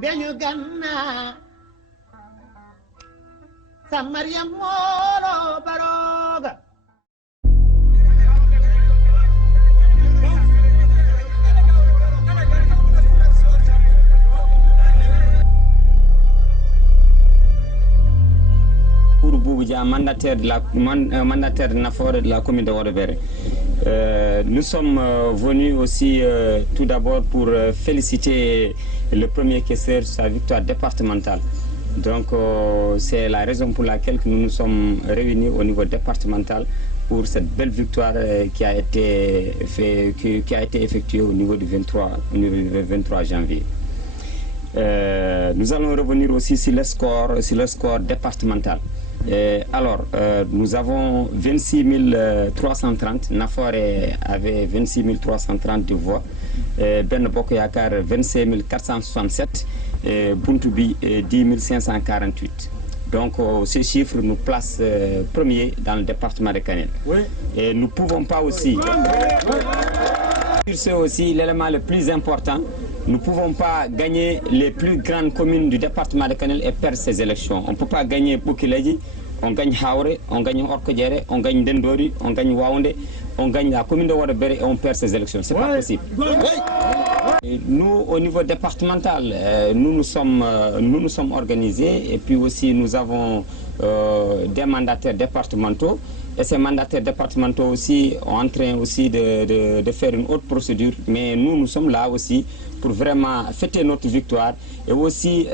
Benno ganna Samaria molo baroga pour Bouboudia, mandataire de NAFORE de la commune de retrouvés. Nous sommes venus aussi tout d'abord pour féliciter le premier questeur sur sa victoire départementale. Donc c'est la raison pour laquelle nous nous sommes réunis au niveau départemental pour cette belle victoire qui a été effectuée au niveau du 23 janvier. Nous allons revenir aussi sur le score départemental. Nous avons 26 330, NAFORE avait 26 330 de voix, Benno 25 467, Buntubi 10 548. Donc ces chiffres nous placent premiers dans le département de Kanel. Oui. Et nous ne pouvons pas aussi... C'est aussi l'élément le plus important. Nous ne pouvons pas gagner les plus grandes communes du département de Kanel et perdre ces élections. On ne peut pas gagner Bokiladji, on gagne Haouré, on gagne Orkodjere, on gagne Dendori, on gagne Waoundé, on gagne la commune de Retrouvés et on perd ces élections. Ce n'est pas possible. Et nous, au niveau départemental, nous nous sommes organisés et puis aussi nous avons des mandataires départementaux. Et ces mandataires départementaux aussi sont en train aussi de faire une autre procédure. Mais nous sommes là aussi pour vraiment fêter notre victoire et aussi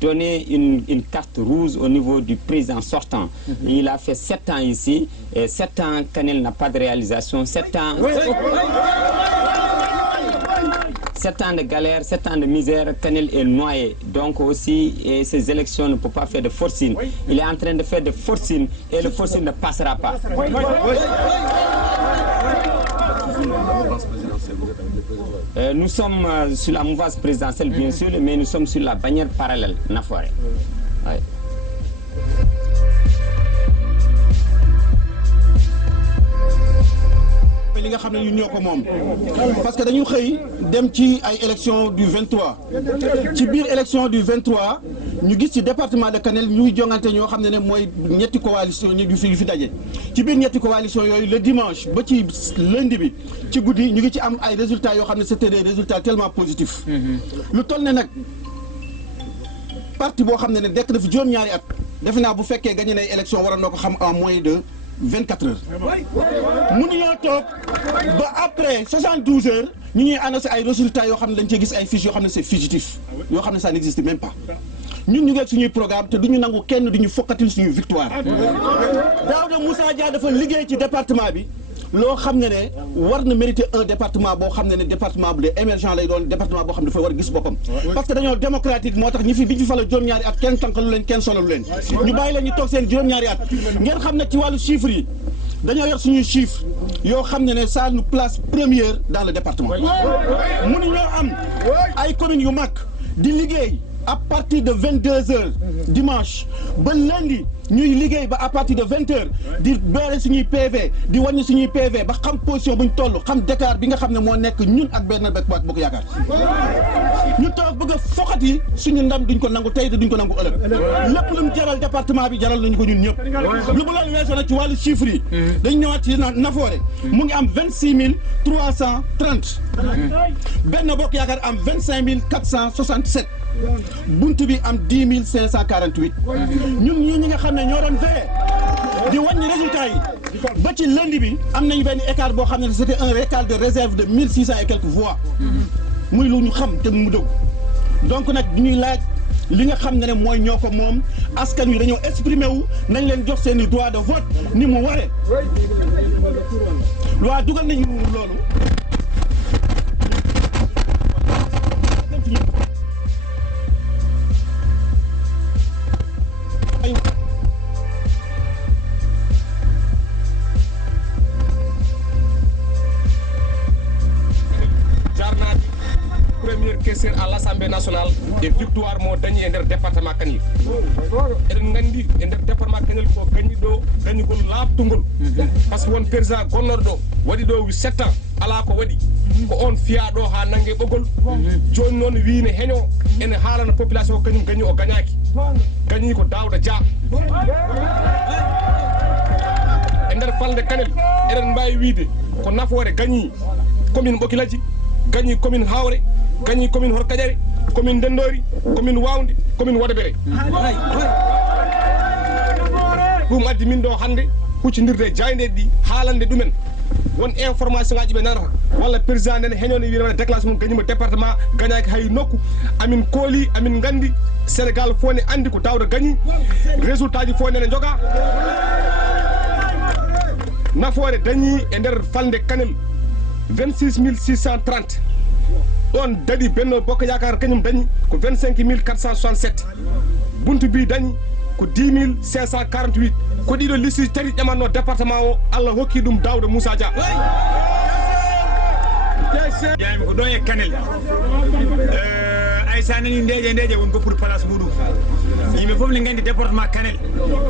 donner une carte rouge au niveau du président sortant. Il a fait 7 ans ici et 7 ans Kanel n'a pas de réalisation. 7 ans... 7 ans de galère, 7 ans de misère, Kanel est noyé. Donc aussi, et ces élections ne peuvent pas faire de forcing. Il est en train de faire de forcing et le forcing ne passera pas. Nous sommes sur la mouvance présidentielle, bien sûr, mais nous sommes sur la bannière parallèle, NAFORE. Ouais. li nga xam ne ñun ñoo ko moom parce que dañu xëy dem ci ay élection du 23 ci biir élection du 23 ñu gis ci département de Kanel ñuy jongante ñoo xam ne mooy ñetti coalition ñu fi daje ci biir ñetti coalition yooyu le dimanche ba ci lundi bi ci guddi ñu ngi ci am ay résultats yoo xam ne c'était des résultats tellement positifs lu toll ne nag parti boo xam ne dekk na fi juróom-ñaari at defe naa bu fekkee gagné na élection waroon na ko xam en moins de 24 heures. mënuñoo toog ba après 72 heures ñu ñuy annoncé ay résultats yoo xam ne dañ cee gis ay fiches yoo xam ne c'est fugitif yoo xam ne ça n'existe même pas ñun ñu ngi ak suñuy programme te duñu nangu kenn duñu fokkatil suñu victoire. Daouda Dia dafa liggéey ci département bi loo xam ne war na mériter un département boo xam ne département bu émergent lay doon département boo xam ne dafa war a gis boppam. parce que dañoo démocratique moo tax ñi fi fa la juróom-ñaari at kenn tànqalu leen kenn solalu leen ñu bàyyi leen ñu toog seen juróom-ñaari at ngeen xam ne ci wàllu chiffres yi dañoo yor suñuy chiffres yoo xam ne ça nous place première dans le département. mënuñoo am ay communes yu mag di liggéey à partir de 22 heures dimanche ba lundi ñuy liggéey ba à partir de 20 heures di beere suñuy PV di wàññi suñuy PV ba xam position buñ toll xam décart bi nga xam ne moo nekk ñun ak benn bokk yaakaar ñu toog bëgg a foxati suñu ndam duñ ko nangu tey te duñ ko nangu ëllëg lépp lu mu jaral département bi jaral nañu ko ñun ñëpp lu mu loolu weesoo nag ci wàllu chiffres yi dañ ñëwaat ci NAFORE mu ngi am 26 330 benn bokk yaakaar am 25 467 buntu bi am 10 548 ñun ñii ñi nga xam ne ñoo doon veillé di wàññi résultats yi ba ci lundi bi am nañu benn écart boo xam ne c'était un écart de réserve de 1600 et quelques voix muy lu ñu xam te mu dëgg donc nag ñuy laaj li nga xam ne mooy ñoo ko moom askan wi dañoo exprimer wu nañ leen jox seeni droit de vote ni mu waree loi dugal nañu loolu. Premier questeur à l'Assemblée nationale et victoire mo dañi ender département Kanel eden ngandi ender département Kanel ko gañi gol laabtugol parce que won président gonnorɗo waɗi ɗo 7 ans ala ko waɗi ko on fiyaɗo ha nangue ɓoggol joni noon wiine heño ene haalana population o kañum gañi o gañaki gañi ko Daouda Dia e nder falde Kanel eɗen mbawi wiide ko NAFORE gañi commune Ɓokilaji gañi commune Hawre gañi commune Horkadiare commune Dendori commune Wawde commune Wodebere ɗum addi min ɗo hande huccodirde jaydeɗe ɗi haalande ɗumen won information ngaji ɓe nanata walla président nene heñone wiide déclaration mum gañima département gañaki hay nokku amin kooli amin gandi Sénégal fo ne andi ko Daouda gañi résultat ji fo nene joga NAFORE dañi e nder falde Kanel 26 630 ɗon daɗi Benno Bokk Yakar kañum dañi ko 25 467 buntu bi dañi ko 10 548 ko ɗiɗo liste tati ƴamanno département o Allah hokki ɗum Daouda Moussa Dia jami ko ɗo e Kanel ay sa nani ndeje won pour place muɗum yimɓe fof ne gandi département Kanel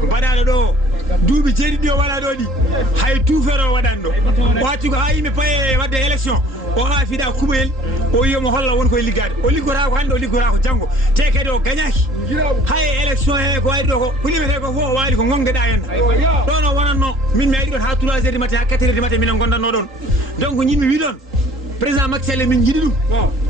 mbaɗaɗo ɗo duuɓi jeeɗiɗi o waɗa ɗo ɗi hay tuufere o waɗani ɗo o hacci ko ha yimɓe paye wadde élection o ha fiiɗa kuɓoyel o wiyomo holla won koye liggade o liggota ko hande o liggota ko janggo te kadi o gañaki hay élection he ko waɗi ɗo ko limete ko fof o waali ko gongueɗa henna ɗon o wonanno min mi ari ɗon ha 3 heures du matin ha 4 heures du matin minen gondanno ɗon donc ñimɓe wi ɗon président Macky Sall min jiiɗi ɗum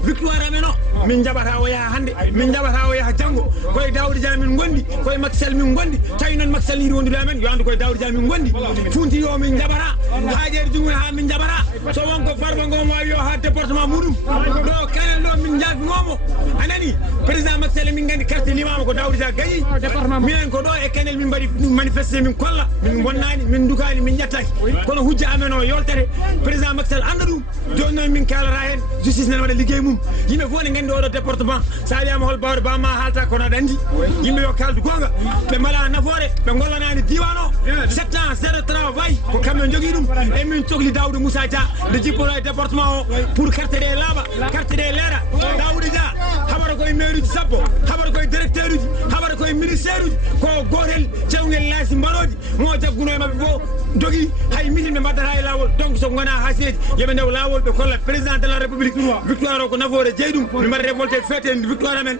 victoire amen o min jaɓata o yaha hande min jaɓata o yaha janggo koye Daouda Dia min gondi koye Macky Sall min gondi tawi noon Macky Sall yiiɗi wondude amen yo andu koye Daouda Dia min gondi funti o min jaɓata haajeeri jumum ha min jaɓata so wonko farba ngo wawi yo ha département muɗum ɗo Kanel ɗo min jafimomo anani président Macky Sall min gandi carte limama ko Daouda Dia gañi minen ko ɗo e Kanel min mbaɗi manifesté min kolla min bonnani min dukani min ƴettaki kono hujja amen o yoltere président Macky Sall anda ɗum joni noon min kalata hen justice nene waɗa liggey mum yimɓe fof ne gandi oɗo département sa wiyama hol bawde bamma haalta kono aɗa andi yimɓe yo kaldu gonga ɓe mbaɗa NAFORE ɓe gollanani diwan o 7 ans 0 travail ko kamɓe jogui ɗum e min cohli Daouda Moussa Dia nde jippoto e département o pour carte ɗe laaɓa carte ɗe leera Daouda Dia haɓata koye maire uji sappo haɓata koye directeur uji haɓata koye ministére uji ko gotel cewgel laasi mbaɗoji mo jagguno e mabɓe fof jogui hay mitin ɓe mbaddata e lawol donc so gona ha seedi yooɓe ndew lawol ɓe kolla président de la république victoire o ko NAFORE jeeyi ɗum min mbaɗa révolté fete victoire amen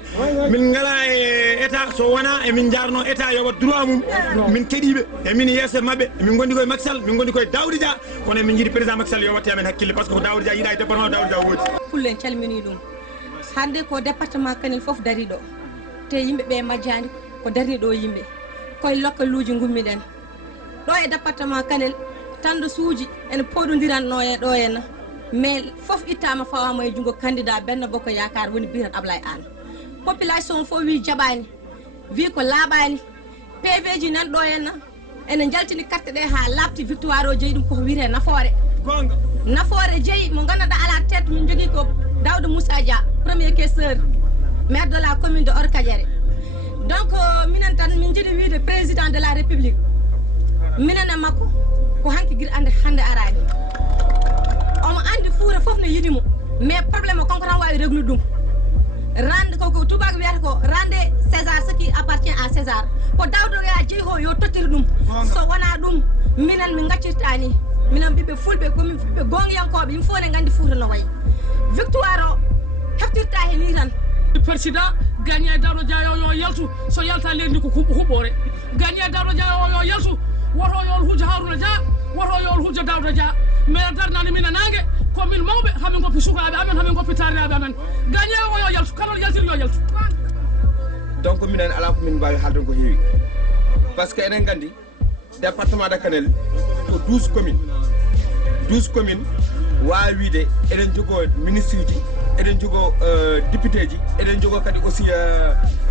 min ngala e état so wona e min jarno état yo wat droit mum min keɗiɓe e min yesso mabɓe min gondi koye Macky Sall min gondi koye Daouda Dia kono min jiiɗi président Macky Sall yo watte amen hakkille par ce que ko Daouda Dia yiiɗa e département Daouda Dia woodi pullen calmini ɗum hande ko département Kanel foof dari ɗo te yimɓeɓe majjani ko dari ɗo yimɓe koye lokkaluji gummiɗen ɗo e département Kanel tanɗo suuji ene poɗodiranno e ɗo henna mais fof ittama fawama e junggo candidat Benno Bokk Yakar woni biran Ablaye Anne population fof wi jaɓani wi ko laaɓani PV ji nan ɗo henna ene jaltini carte ɗe ha labti victoire o jeeyi ɗum koko wiyete NAFORE NAFORE jeeyi mo ganduɗa ala tête min jogui ko Daouda Moussa Dia premier questeur maire de la commune de Horkadiare donc minen tan min jiiɗi wiide président de la république minen e makko ko hanki guir ande hande arani omo andi fuure foof ne yiɗimo mais probléme o konko tan wawi réglude ɗum rende koko tubak wiyata ko rende César ce qui appartient à César ko Daouda Dia jeeyi ho yo tottiri ɗum so wona ɗum minen min gaccirtani minen ɓiɓɓe fulɓe komin ɓiɓɓe gongiyankoɓe yim fof ne gandi fuuta no wayi victoire o heftirta he ni tan président gagné Daouda Dia yo yaltu so yalta lendi ko huɓɓore gagné Daouda Dia yo yaltu woto yo hujja Harouna Dia woto yo hujja Daouda Dia mais darnani min nangue komin mawɓe hamin goppi sukaɓe amen hamin goppi tarinaɓe amen gagné o yo yaltu kalol yaltiri yo yaltu donc minen ala ko min mbawi haalden ko heewi par ce que enen gandi département de Kanel ko 12 communes wawi wiide eɗen jogo ministre uji eɗen jogo député ji eɗen jogo kadi aussi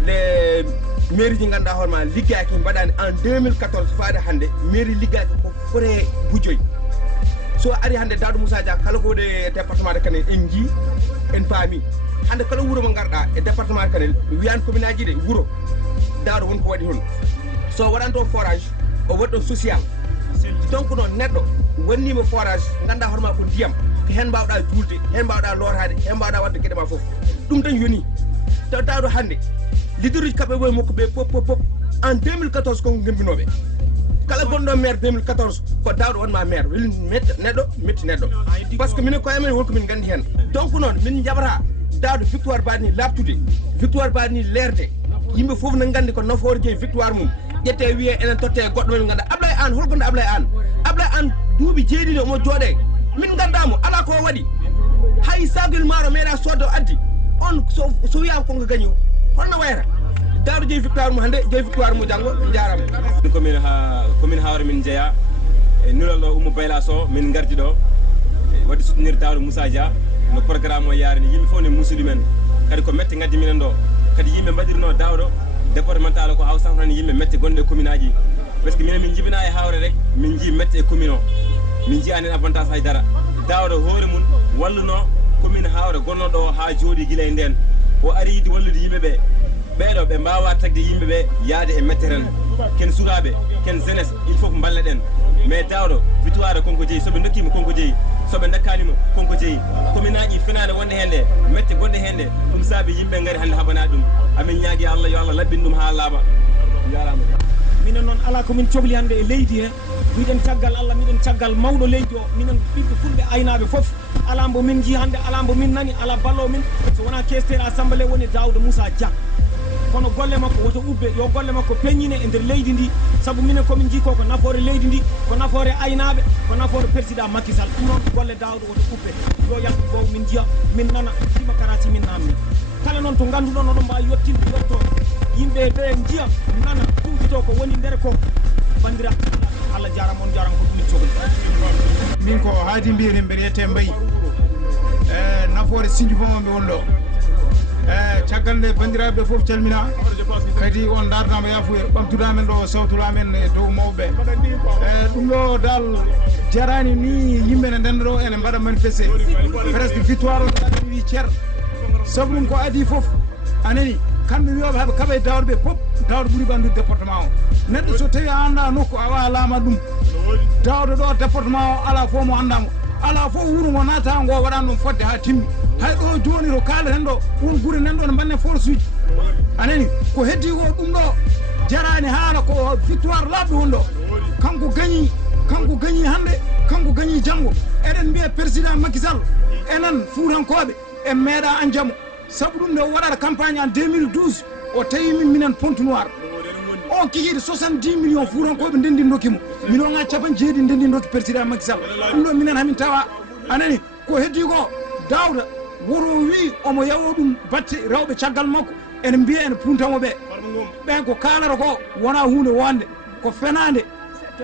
les mairie ji ganduɗa hoorema liggaki mbaɗani en 2014 faade hande mairie liggaki ko fore bujoyi so ari hande Daouda Moussa Dia kala ko woni département de Kanel en jii en paami hande kala wuuro mo garɗa e département de Kanel wiyani commune aji ɗe wuuro Daouda wonko waɗi toon so waɗanto forage o waɗi ɗon social donc noon neɗɗo wannima forage ganduɗa hoorema ko ndiyam ko hen mbawɗa julde hen mbawɗa lorade hen mbawɗa wadde gueɗe ma foof ɗum tan yoni taw Daouda hande leader uji kamɓe woye makko ɓe pop en 2014 konko gembinoɓe kala gonɗo maire 2014 ko Daouda wonma maire weli metti neɗɗo par ce que minen koye men wonko min gandi hen donc noon min jaɓata Daouda victoire baɗi ni labtude victoire baɗi ni leerde yimɓe foof ne gandi ko nafoore jeeyi victoire mum ƴette wiye enen totte goɗɗo men ganda Ablaye An holgonde Ablaye An duuɓi jeeɗiɗi omo jooɗe min gandamo ala ko waɗi hay sagol maaro meeɗa sodde addi on so wiyama konko gañi o holno wayata Daouda jeeyi victoire mum hande jeeyi victoire mum janggo jarama commune Hawre min jeeya e nulal ɗo Oumou Bayla Sow min gardi ɗo wadde soutenir Daouda Moussa Dia no programme o yarini yimɓe fof ne musuɗi men kadi ko metti gaddi minen ɗo kadi yimɓe mbaɗirno Daouda départemental ko haw safrani yimɓe metti gonɗe commune aji par ce que minen min jibina e Hawre rek min jii metti e commune o min jii anen avantage haydara Daouda hoore mum walluno commune Hawre gonnoɗo ha jooɗi guila e nden o ari yidde wallude yimɓeɓe ɓeɗo ɓe mbawa tagde yimɓeɓe yaade e metteren ken sukaɓe ken jeunesse il faut ko balleɗen mais Daouda victoire konko jeeyi soɓe dokkima konko jeeyi soɓe dakkanimo konko jeeyi commune aji finade wonde hende mette gonɗe hende ɗum saabi yimɓe gaari hande haɓana ɗum amin ñaagui Allah yo Allah laɓɓin ɗum ha laaɓa jarama minen noon ala komin cohli hande e leydi he miɗen caggal Allah miɗen caggal mawɗo leydi o minen ɓiɓɓe fulɓe aynaɓe foof ala mbo min jii hande ala mbo min nani ala ballo min so wona questeur assemblée woni Daouda Moussa Dia kono golle makko woto ubbe yo golle makko peññine e nder leydi ndi saabu minen komin jii ko nafoore leydi ndi ko nafoore aynaɓe ko nafoore président Macky Sall ɗum noon golle Daouda woto ubbe yo yaltu bow min jiya min nana sima karati min namni kala noon to ganduɗon oɗon mbawi yettinde yetto yimɓe ɓe jiya nana huuɗito ko woni nder ko bandira Allah jarama on jarama ko ɗum cohli min ko haadi mbiyen mbeɗa yette mbayi nafoore sinju fomoɓe won ɗo caggal nde bandiraɓe foof calmina kadi on dardama yafuya ɓamtuɗamen ɗo sawtulamen e dow mawɓe ɗum ɗo dal jarani ni yimɓe ne ndenda ɗo ene mbaɗa manifesté presque victoire on ɗaɗen wi ceer saabu ɗum ko adi foof anani kamɓe wiyoɓe haɓe kaɓa e Daouda ɓe foof Daouda ɓuuri ɓandude département o neɗɗo so tawi a anda nokku a wawa laama ɗum Daouda ɗo département o ala fof mo andamo ala fof wuuro ngo naata ngo waɗani ɗum fodde ha timmi hay ɗo joni to kaleten ɗo won guure nan ɗo ne mbanne force uji anani ko heddi ko ɗum ɗo jarani haala ko victoire laaɓɗo won ɗo kanko gañi hande kanko gañi janggo eɗen mbiya président Macky Sall enen fuutankoɓe en meeɗa an jaamo saabu ɗum nde o waɗata campagne en 2012 o tawi minen Ponte Noir on kikiɗe 70 millions fuutankoɓe ndendi dokkimo million ŋaji capan jeeɗi ndendi dokki président Macky Sall ɗum ɗo minen hamin tawa anani ko heddi ko Daouda woto wi omo yawo ɗum batte rewɓe caggal makko ene mbiya ene puntamo ɓe ɓen ko kalata ko wona hunde wonde ko fenade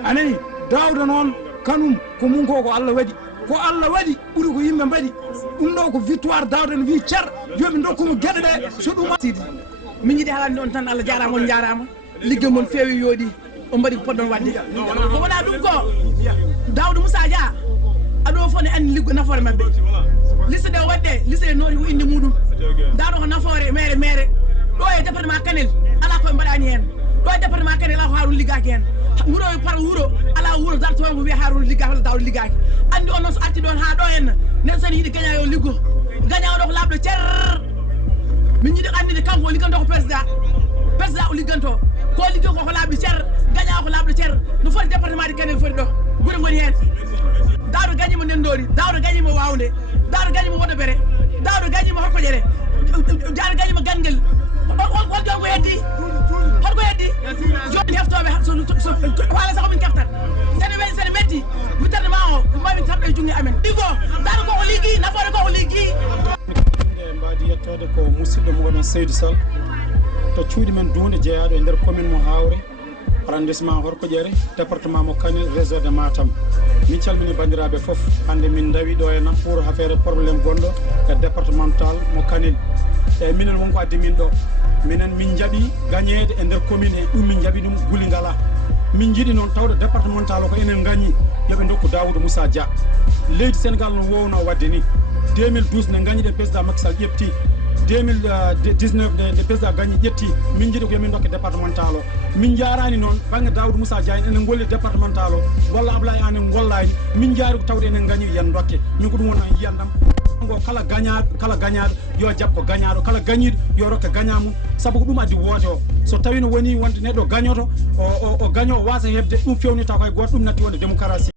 anani Daouda noon kanum ko mum ko Allah waɗi ɓuuri ko yimɓe mbaɗi ɗum ɗo ko victoire Daouda ne wi car yoɓe dokkumo gueɗe ɗe so ɗum sidi min jiiɗi haalande on tan Allah jarama on jarama ligguey mon feewi yooɗi o mbaɗi ko poɗɗon wadde ko wona ɗum ko Daouda Moussa Dia aɗo fof ne andi liggo nafoore mabɓe liste ɗe o waɗɗe liste ɗe noori ko inde muɗum Daouda ko nafoore maire ɗo e département Kanel ala koye mbaɗani hen ɗo e département Kanel ala ko Harouna liggaki hen wuuro par wuuro ala wuuro darto ko wiya Harouna liggaki walla Daouda liggaki andi on noon so arti ɗon ha ɗo henna nen sen yiiɗi gaña yo liggo gañaɗo ko laaɓɗo ceer min yiiɗi andide kanko o ligganto ko président o ligganto ko liggo ko laaɓɗo ceer gaña ko laaɓɗo ceer no foti département de Kanel foti ɗo guure goni hen Daouda gañimo Nendori Daouda gañimo Wawnde Daouda gañimo Wodobere Daouda gañimo Horkoƴere Daouda gañimo Gangel hol jon ko heddi holko heddi joni heftoɓe haala sa komin keftat sene weñi sene metti witterde ma o mami tamɗo e jungi amen ɗigo Daouda koko liggi nafoore koko liggi mbadi yettode ko musidɗo moɗon Seydou Sall to cuuɗi men dunde jeeyaɗo e nder commune mo Hawre arrondissement Horkoƴere département mo Kanel région de Matam mi calmini bandiraɓe foof hande min dawi ɗo e pour affaire probléme gonɗo e départemental mo Kanel eyyi minen wonko addi min ɗo minen min jaaɓi gagnede e nder commune he ɗum min jaaɓi ɗum guuli ngala min jiiɗi noon tawde départemental o ko enen gagni yooɓe dokku Daouda Moussa Dia leydi Sénégal no wowno wadde ni 2012 ne gagni ɗe président Macky Sall ƴefti 2019 nde président gagni ƴetti min jiiɗi ko yomin dokke départemental o min jarani noon banggue Daouda Moussa Dia enen golli départemental o walla Ablaye An en gollani min jaari ko tawde enen gagni yen dokke min ko ɗum wona yiyandam kala gagnaaɗo yo jabbo gagnaaɗo kala gañiɗo yo rokka gagnamum sabu ko ɗum addi woote o so tawi no woni wonde neɗɗo gagnoto o gagno o wasa hebde ɗum fewnita koye goto ɗum natti wonde démocratie